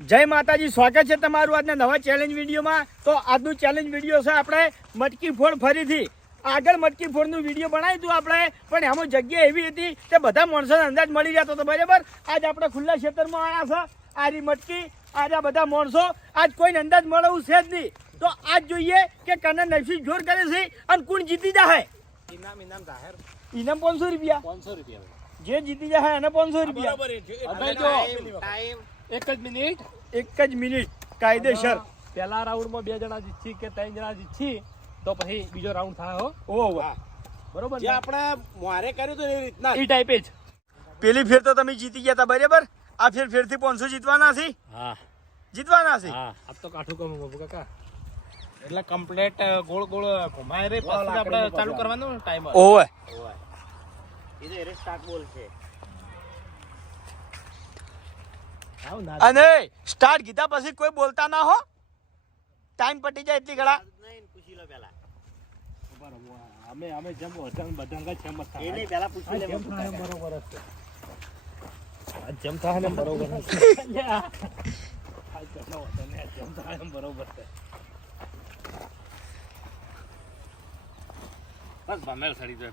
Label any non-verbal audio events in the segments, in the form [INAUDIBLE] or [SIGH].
જય માતાજી સ્વાગત છે તમારું આજના નવા ચેલેન્જ વિડીયોમાં. તો આજનું ચેલેન્જ વીડિયો છે આપણે મટકી ફોડ ફરીથી. આગળ મટકી ફોડનું વીડિયો બનાવ્યું હતું આપણે પણ એમાં જગ્યા એવી હતી કે બધા માણસોને અંદાજ મળી જતો હતો બરાબર? આજ આપણે ખુલ્લા ક્ષેત્રમાં આવ્યા છે આરી મટકી. આજે આ બધા માણસો આજ કોઈને અંદાજ મળે એવું છે જ નહીં. તો આજ જોઈએ કે કને નફી જોર કરે છે અને કોણ જીતી જાય ઇનામ ઇનામ જાહેર. ઇનામ પાંચસો રૂપિયા. પાંચસો રૂપિયા. જે જીતી જાય એને પાંચસો રૂપિયા. હવે ટાઈમ એક જ મિનિટ. એક જ મિનિટ. કાયદેસર. પહેલા રાઉન્ડમાં બે જણા જીતશી કે ત્રણ જણા જીતશી તો પછી બીજો રાઉન્ડ થાય હો. ઓહો બરોબર જે આપણે મારે કર્યું હતું એ રીતના એ ટાઈપે જ. પેલી ફેર તો તમે જીતી ગયા હતા બરાબર? આ ફેર ફેરથી પાંચસો જીતવાના છે? હા. જીતવાના છે? હા. આપ તો કાઠું કામ બાબુ કાકા. એટલે કમ્પ્લેટ ગોળ ગોળ ઘુમાય રે પછી આપણે ચાલુ કરવાનો ટાઈમર ઓવે બોલ ના અને સ્ટાર્ટ કીધા પછી કોઈ બોલતા ના હો? ટાઈમ પટી જાય એટલી ઘડા. લો રહો, અમે જેમ થાય. બરોબર છે આ જેમ થાય ને બરોબર છે આ જેટલો વધે જેમ થાય બરોબર છે બસ ભમેર સડી જાય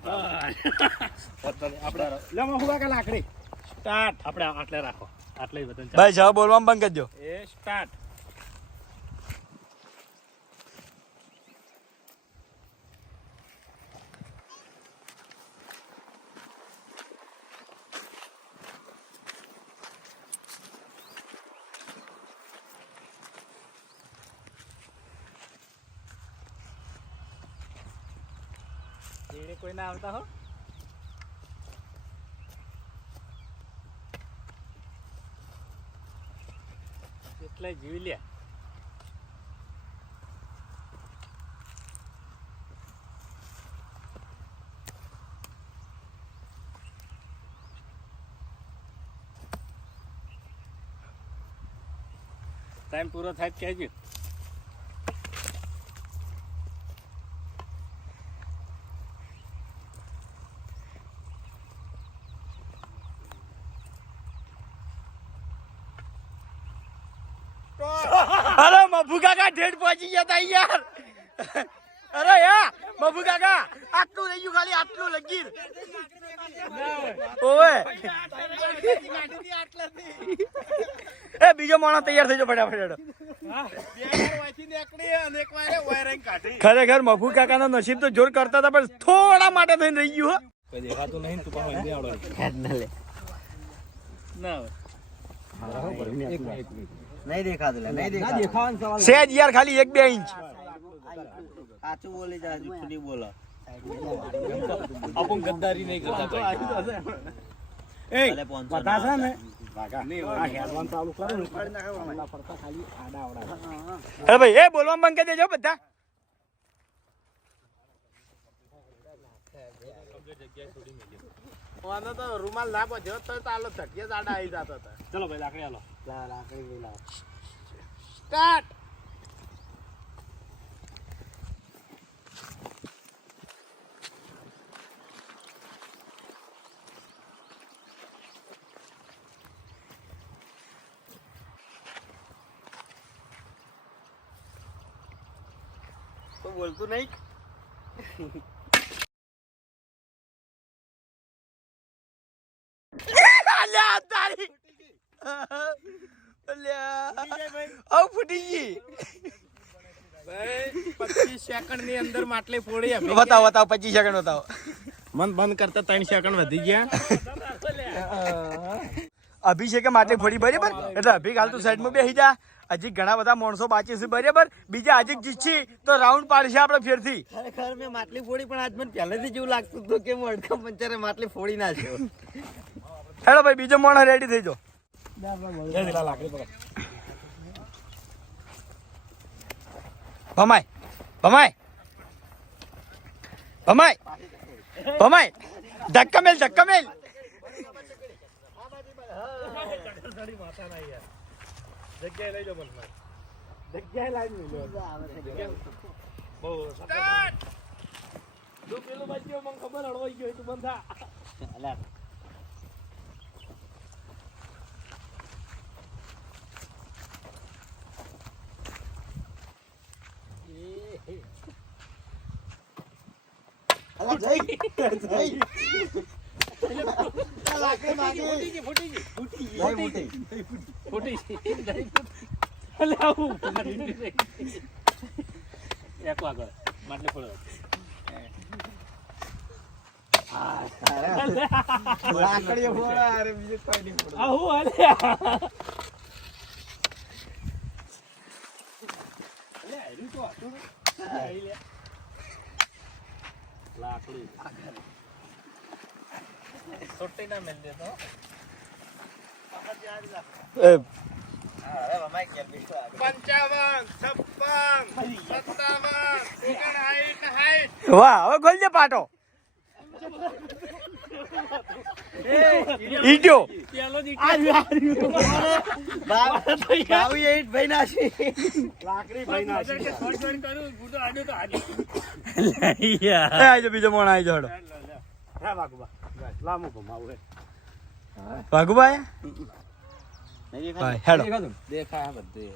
હું કાકા લાકડી? સ્ટાર્ટ. આપણે આટલે રાખો. આટલે જ વતન ભાઈ જવાબ બોલવામાં બંધ કરી દો એ સ્ટાર્ટ ચાલે કોઈ ના આવતા હો? એટલે જીવી લે. ટાઈમ પૂરો થાય કહેજો. મફુ કાકા ઢેડ પહોંચી ગયા તા યાર. અરે યા મભુ કાકા આટલું રહી ગયું ખાલી આટલું લગી ઓવે. એ બીજો માણસ તૈયાર થઈ જો ફટાફટ. ખરેખર મફુ કાકાનો નસીબ તો જોર કરતા હતા પણ થોડા માટે થઈને રહી ગયું હો. દેખાતું નહીં તું પણ આવડે ના નહીં દેખાતું નહીં દેખાતું. સેજ યાર ખાલી એક બે ઇંચ. સાચું બોલી જા બોલો. આપણ ગદ્દારી નહીં કરતા ભાઈ. ભલે પાંચસો છે ને? ભાઈ એ બોલવા બંધ કરી દેજો બધા. આનો તો રૂમાલ ના પહોંચ્યો તો ચાલો ધક્કે જાડા આવી જતા હતા ચલો ભાઈ લાકડી હાલો લા, લાકડી લઈ લાવ. સ્ટાર્ટ કોઈ બોલતું નહીં અલ્યા તારી અલ્યા આવ ફૂટી ગઈ પચીસ સેકન્ડની અંદર માટલી ફોડી બતાવો બતાવો પચીસ સેકન્ડ બતાવો. મન બંધ કરતા ત્રણ સેકન્ડ વધી ગયા. અભિષેકે માટલી ફોડી બરાબર? એટલે અભિક હાલ તું સાઈડમાં બેસી જા. હજી ઘણા બધા માણસો બાકી છે બરાબર? બીજા હજી જીતશી તો રાઉન્ડ પાડશે આપણે ફેરથી. ખરેખર મેં માટલી ફોડી પણ આજ મને પહેલેથી જેવું લાગતું હતું કે હું અડધા પંચરે માટલી ફોડી નાખ્યો હેલો ભાઈ બીજો માણસ રેડી થઈ જાઓ. ભમાય ભમાય ભમાય ભમાય ધક્કા મેલ ધક્કા મેલ ખબર હળવાઈ ગયો તું બંધ થા અલ્યા, લાકડી માગે ફૂટી ગઈ. અલે આવું એક વાગડ માટલી ફોડો લાકડીઓ ફોડા અરે બીજું કોઈ નહીં ફોડો. આવું અલ્યા અલે આયરું તો હતું ને. આઈ લે. લાકડી છોટી ના મેલ દેતો અરે મમ્મા કેમ બીજો આગળ પંચાવન છપ્પન સત્તાવન ઓગણસાઠ સાઠ વાહ હવે ખોલજે પાટો ઈટ્યો પેલો જ ભાઈ નાસી લાકડી ભાઈ ના છે થોડી થોડી કરું ગુડો આડ્યો તો આડ્યો એ આજો બીજો મોણ આવી જોડો. હા વાગવા હે ભાગુભાઈ ભાઈ હેડો. દેખાય બધું.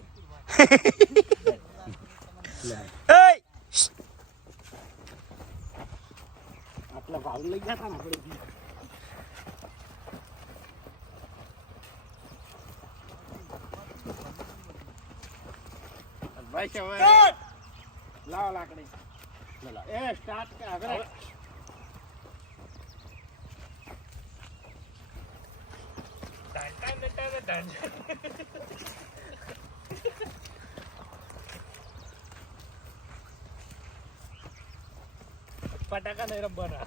એય! આટલા ભાવ લઈ ગયા હતા આપણે. ભાઈ છે હવે લાવો લાકડી એ સ્ટાર્ટ કે આગળ ફટાકા નહીં રમવાના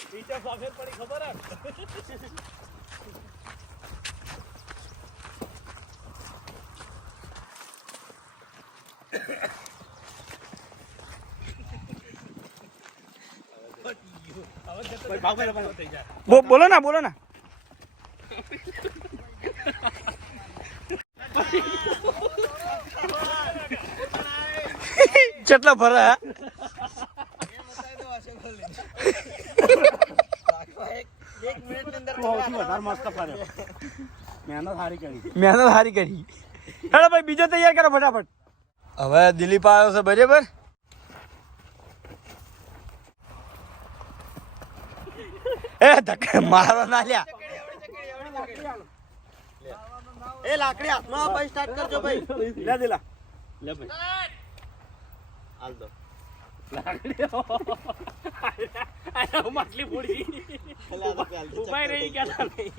ટીચર સફેદ પડી ખબર બોલો ના બોલો ના. કેટલો ફરે હે? એક મિનિટની અંદર સૌથી વધારે મસ્ત ફર્યો મહેનત સારી કરી. કરી હેડો ભાઈ બીજો તૈયાર કરો ફટાફટ. હવે દિલીપ આવ્યો છે બરાબર? એ ધક્કા મારો ના લ્યા. એ લાકડી હાથમાં ભાઈ સ્ટાર્ટ કરજો ભાઈ. લે દિલા લે ભાઈ. હાલ દો. માટલી ફોડી પેલા તો પહેલથી ઉભાઈ રહી ગયા નહીં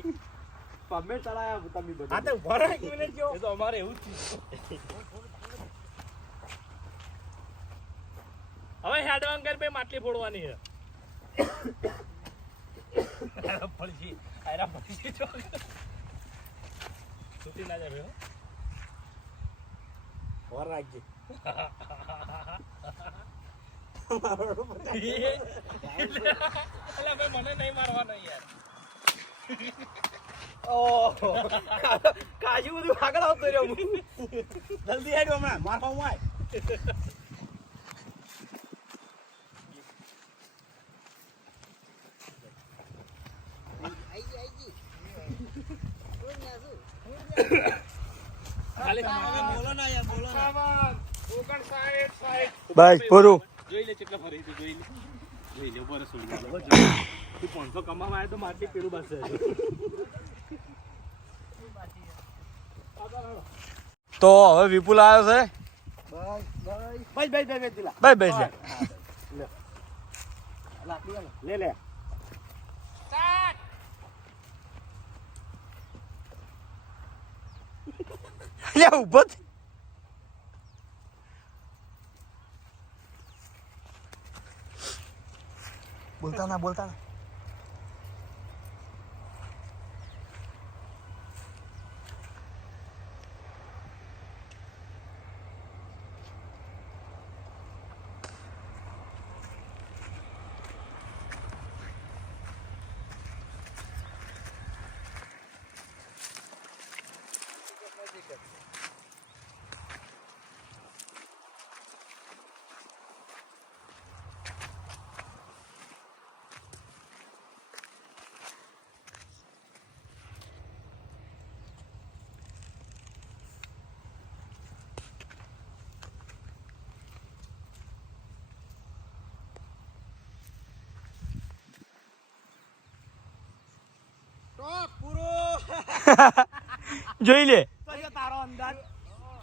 ચડાયા તમે બધા. આ તો ઊભા મિનિટ જો એ તો અમારે એવું જ હવે હેડવાન કર ભાઈ માટલી ફોડવાની છે. આયરા ફળજી જો. છૂટી ના જાય ભાઈ ઓર રાખજે. કાજુ બધું આગળ આવતો રહ્યો હું જલ્દી હેડ હમણાં મારવા હું આય બોલો ના યાર, બોલો ના. બસ પૂરું જોઈ લે કેટલા ફરી તું જોઈ લે. જોઈ લે બરસ ઉડી ગયો તું પાંચસો કમાવા આવ્યો તો માટલી પેલું બસ તો હવે વિપુલ આવ્યો છે. ભાઈ લાકડી આલો લે. લે લે ઊભો થઈ. બોલતા ના બોલતા ના. [LAUGHS] જોઈ લે. તારો અંદાજ.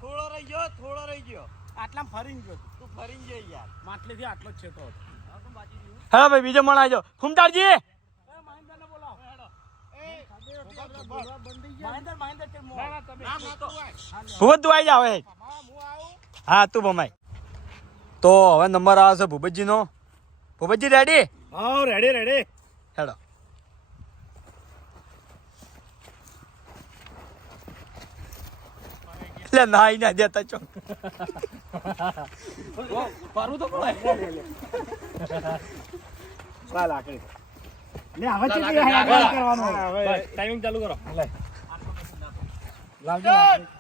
થોડો રહી ગયો થોડો રહી ગયો. આટલા ફરીને ગયો તું. ફરીને ગયો યાર. માટલેથી આટલો જ છે તો હા ભાઈ બીજો મણ આવજો ફૂમતાડજી ભૂપત તું આવી જાવ હવે હા તું ભમાય. તો હવે નંબર આવે છે ભૂપતજી નો ભૂપતજી રેડી હા રેડી રેડી હેડો. એટલે નાઈ ના દેતા ચો ફરવું તો પડે. ચાલ આકડી લે હવે આગળ. કરવાનું. ટાઈમિંગ ચાલુ કરો. લાવજો લાકડી.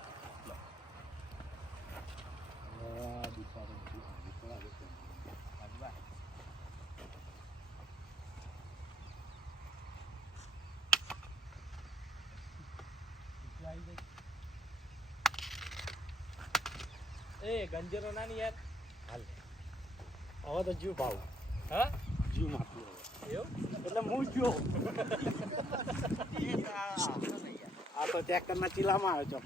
એ ગંજરો ના ની યાર હવે તો જીવ ભાવ હા જીવ માપી એવું એટલે હું જો આ તો ટ્રેક્ટર ના ચીલામાં આવે છો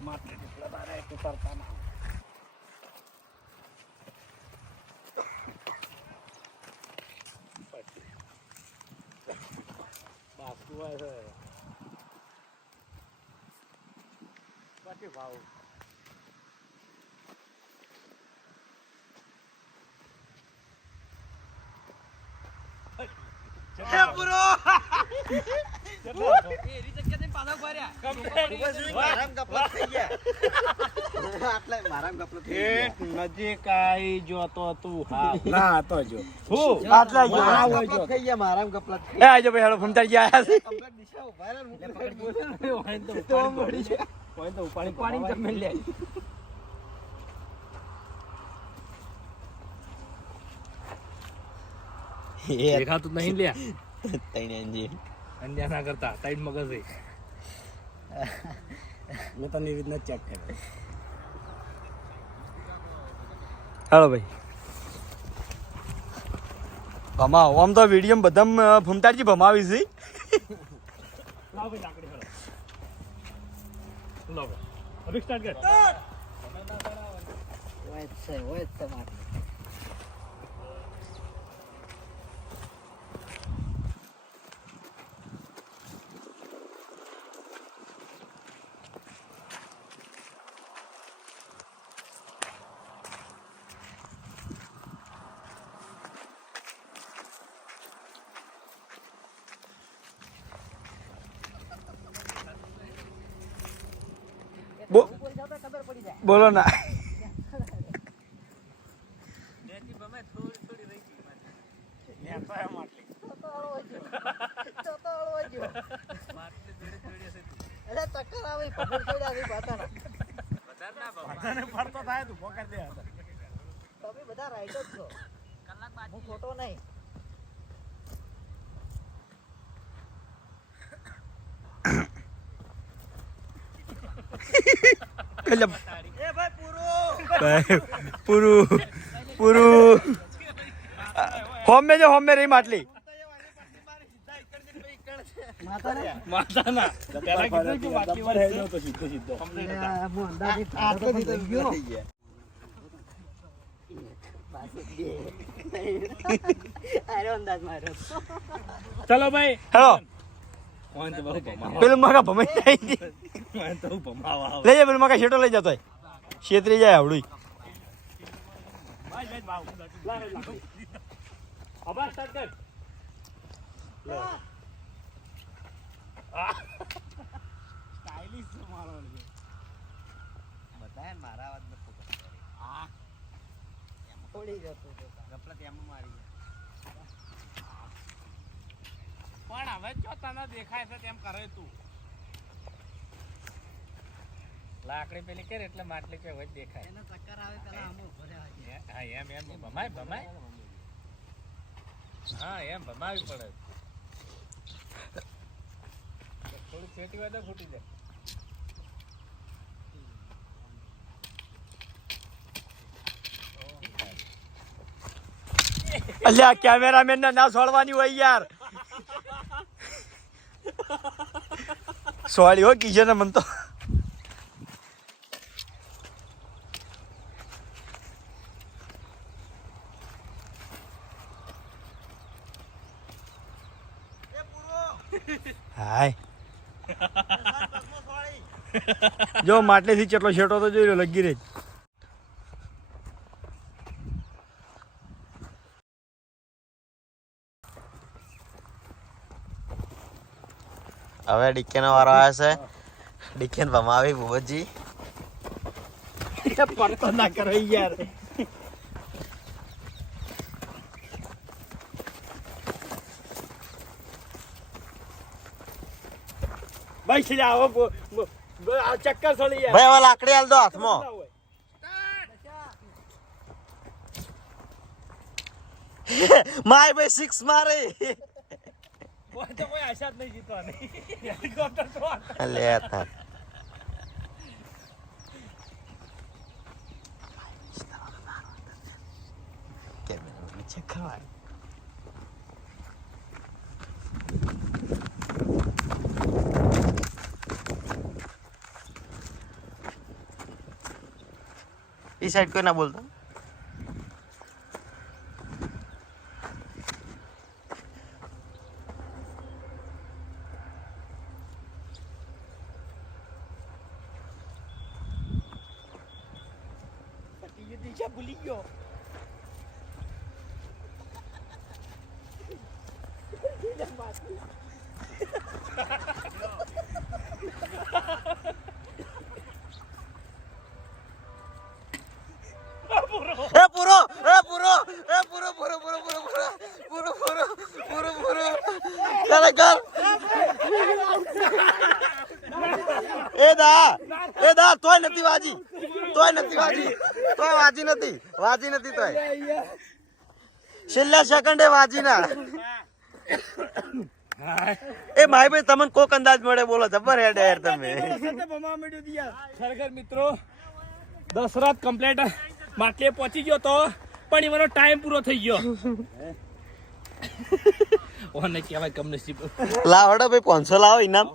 માટલી કેટલા તારે એક ઉતરતા ના બાસ્તુ હોય છે પછી ભાવ મારામ ગપલા થઈ ગયા આટલા મારામ ગપલા થઈ ગયા એક નજીક આવી જોતો તું હા ના તો જો હું આટલા મારામ ગયો થઈ ગયા મારામ ગપલા એ આજો ભાઈ હેડો ફૂમતાડજી ગયા છે કમ્પ્લીટ દિશા ઊભા રહે ને હું પકડી તો મળી છે કોઈ તો ઉપાડી પાણી જમે લે. દેખાતું નહીં લ્યા. તઈને એનજી. અંજા ના કરતા ટાઈટ મગજ મેં તો એવી રીતના ચેક કર્યો. હેલો ભાઈ. ભમાવો આમ તો વીડિયો બધા ફૂમતાડજી ભમાવી છે. લાવ ભાઈ લાકડી હેલો લાવ અભી સ્ટાર્ટ કર હોય છે હોય તમારે બો- બોલો ના અરે ચક્કર આવે પકડ છોડ્યા આવી પાતાના બધાને ફરતો થાય તું પકડ દે તમે બધા રાઈટ જ છો ના. [LAUGHS] ખોટો નહીં પૂરો પૂરું. હોમે જો હોમે રહી માટલી ચલો ભાઈ. હેલો. પેલું મગા ભમાઈ જાય. લઈ જાય પેલું મગા શેટો લઈ જતો છેતરી જાય આવડું મારો લે. બધાએ મારા વાત ન ફોકસ કરે આ થોડી જતો ગપલા તેમાં મારી પણ હવે જો તને દેખાય છે તેમ કરે તું લાકડી પેલી કરે એટલે માટલી કે હવે દેખાય. એનો ચક્કર આવે પેલા આમ. એ- હા એમ એમ ભમાય ભમાય. હા એમ ભમાવી પડે. થોડું ફેટી હોય તો ફૂટી જાય. અલ્યા કેમેરામેન ને ના છોડવાની હોય યાર. [LAUGHS] સોળી હો કીજે ને મન તો. હાય. જો માટલેથી ચેટલો છેટો તો જોઈ લો લગી રહી. હવે ડીકેનો વારો આવ્યો છે. ડીકેન ભમાવી ભૂપતજી પડતો ના કરો યાર. ભાઈ છે આવો આ ચક્કર સળી યાર ભાઈ હવે લાકડી હાલ દો હાથમાં. [LAUGHS] માય ભાઈ સિક્સ મારે. તો કોઈ આશા જ નહીં જીતવાની. હેલિકોપ્ટર તો લે તાર. ચેક કરવા ઈ સાઈડ કોઈ ના બોલતો એ દિશા ભૂલી ગયો કર એ દા એ દા, તોય નથી વાજી. તોય નથી વાજી. તોય વાજી નથી. વાજી નથી તોય. છેલ્લા સેકન્ડે વાજી ના એ માય ભાઈ તમને કોક અંદાજ મળે? બોલો જબર હેડ યાર તમે. ખરેખર મિત્રો, દસ રાત કમ્પ્લેટ માટલે પહોંચી ગયો તો, પણ એનો ટાઈમ પૂરો થઈ ગયો. ઓને કહેવાય કમનસીબ. લાવ હડો ભાઈ પાંચસો લાવો ઇનામ.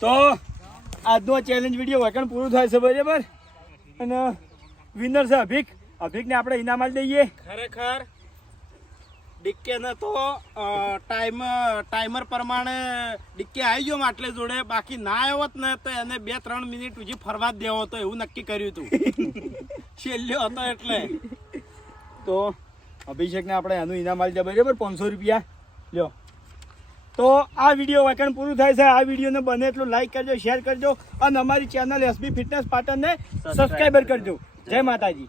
તો આજનો ચેલેન્જ વીડિયો વકણ પૂરું થાય છે બરાબર? અને વિનર છે અભિક. અભિકને આપણે ઇનામ જ દઈએ. ખરેખર ડિક્કે ને તો ટાઈમ ટાઈમર પ્રમાણે ડિક્કે આવી ગયો માટલે જોડે. બાકી ના આવ્યો જ ને તો એને બે ત્રણ મિનિટ હજી ફરવા જ દેવો હતો એવું નક્કી કર્યું હતું [LAUGHS] છેલ્લો હતો એટલે. તો અભિષેકને આપણે એનું ઇનામ આલી દે, બરાબર? પાંચસો રૂપિયા. લ્યો. તો આ વીડિયો વાંચન પૂરું થાય છે. આ વિડીયોને બને એટલું લાઈક કરજો શેર કરજો અને અમારી ચેનલ એસબી ફિટનેસ પાટણને સબસ્ક્રાઈબર કરજો. જય માતાજી.